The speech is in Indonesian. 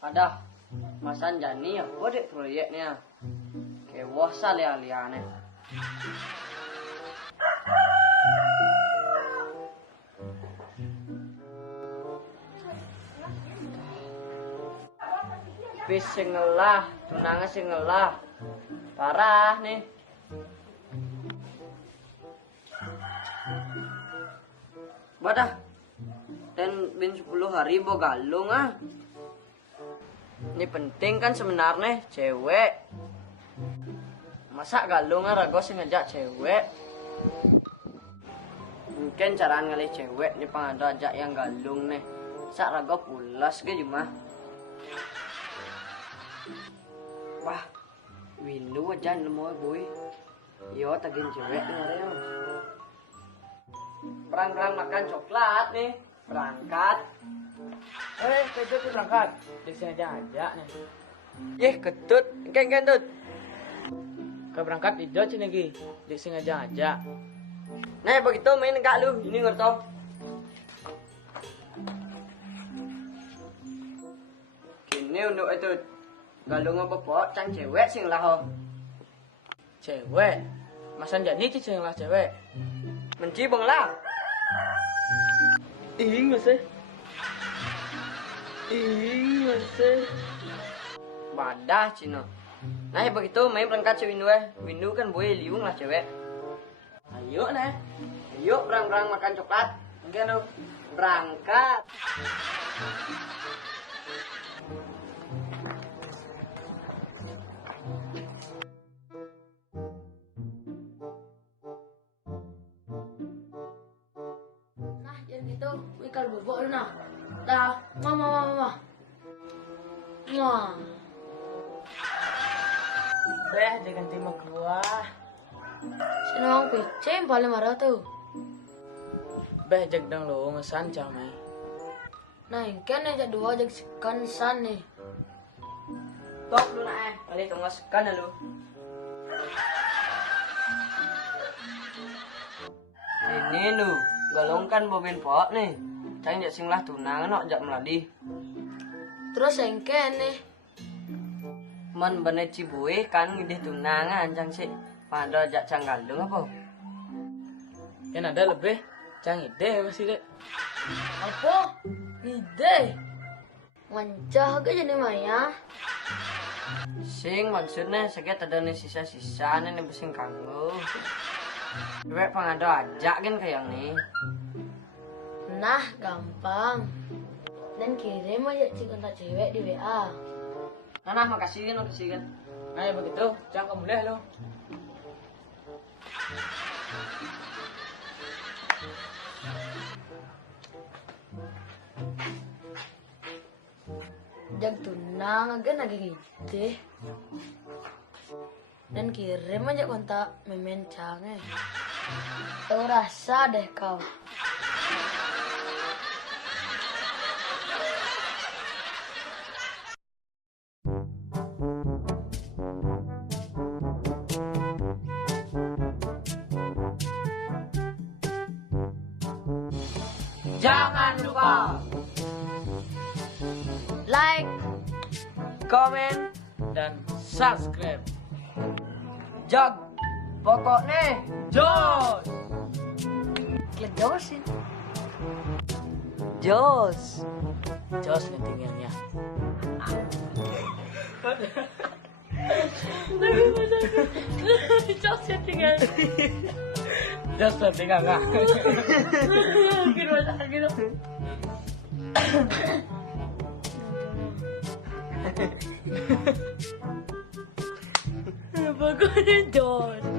Ada Mas Anjani ya, dek proyeknya. Kewah liane. Bis sing ngelah, tunangan sing ngelah. Parah nih. Badah. Dan bin 10 hari bo galung ah. Ini penting kan sebenarnya cewek. Masa galung ah rago sing ngajak cewek. Mungkin cara ngalih cewek nih pangado ajak yang galung nih. Sak rago pulas ke cuma. Wah, Windu aja nemu boy. Yo tagin cewek ngoreo. Perang-perang makan coklat nih. Berangkat. Kejo tuh berangkat. Disengaja aja nih. Ketut. Kentut. Ke berangkat hijau cina lagi. Disengaja aja. Nah, begitu main enggak lu. Ini ngerti. Kini untuk itu. Galung apa pok, cang cewek sing lah. Cewek? Mas Anjani sing lah cewek. Menci bang lah. Masih. Badah Cina. Nah begitu main berangkat si Windu Windu kan boleh liung lah cewek. Ayo nih. Ayo perang-perang makan coklat. Enggak lu. Berangkat. Nah, jadi gitu, wikal bubuk lu nah. Dah, mama. Wah. Beh, dia ganti sama gua. Senang pice yang paling marah tuh. Beh, jag dong lu ngesan camai. Nah, ini kan aja dua jag sekan san nih. Tok lu nah kali tongoskan lu. Ini lu, galongkan boben pok nih. Cang jak sing lah tunangan nok jak meladi. Terus yang kan nih. Man bener cibuih kan ngidih tunangan cang sih. Pada jak cang galung apa? Yang ada lebih cang ide masih dek. Apa? Ide. Mancah aja nih Maya. Sing maksudnya sakit ada nih sisa-sisa nih besing kanggo. Cewek pangado ajak kan kayak nih. Nah, gampang. Dan kirim aja kontak cewek di WA. Nah, makasih kan. Nah, ya begitu, cang kamu deh lo. Jag tunang aja lagi gitu. Dan kirim aja kontak memen cange. Tahu rasa deh kau. Jangan lupa Like, komen, Dan subscribe. jog. Pokoknya Jos! klik josin. jos. Jos ketinggiannya. Jos ya tinggal. Jos ketinggian nggak? Gitu aja gitu. Pokoknya Jos.